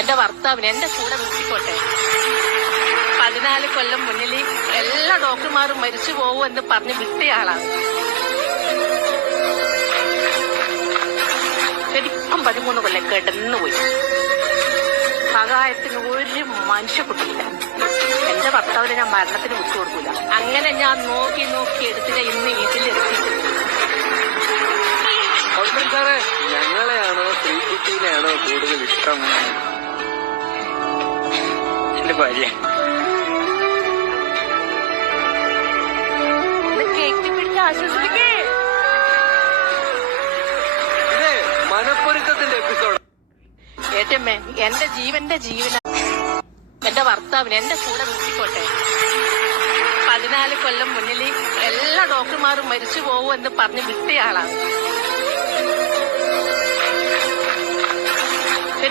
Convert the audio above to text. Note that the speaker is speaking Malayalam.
എന്റെ ഭർത്താവിന് എന്റെ കൂടെ നിർത്തിക്കോട്ടെ. 14 കൊല്ലം മുന്നിൽ എല്ലാ ഡോക്ടർമാരും മരിച്ചു പോകും എന്ന് പറഞ്ഞ് വിട്ടയാളാണ്. ശരിക്കും 13 കൊല്ലം കിടന്നുപോയി. സഹായത്തിന് ഒരു മനുഷ്യ കുട്ടിയില്ല. എന്റെ ഭർത്താവിനെ ഞാൻ മരണത്തിന് വിട്ടുകൊടുക്കൂല. അങ്ങനെ ഞാൻ നോക്കി നോക്കി എടുത്തിട്ട് ഇന്ന് വീട്ടിലെത്തിച്ചു. സാറേ, ഞങ്ങളെയാണോ ശ്രീകുട്ടീനെയാണോ കൂടുതൽ ഇഷ്ടം? എന്റെ ഭാര്യ കേട്ടിപ്പിടിച്ച് ആശ്വസിപ്പിക്കേ. ഇതേ മനപ്പൊരുത്തത്തിന്റെ എപ്പിസോഡ്. ഏറ്റമ്മേ, എന്റെ ജീവന്റെ ജീവന എന്റെ ഭർത്താവിന് എന്റെ കൂടെ നിർത്തിക്കോട്ടെ. 14 കൊല്ലം മുന്നിൽ എല്ലാ ഡോക്ടർമാരും മരിച്ചു പോകും എന്ന് പറഞ്ഞ് വിട്ടയാളാണ്.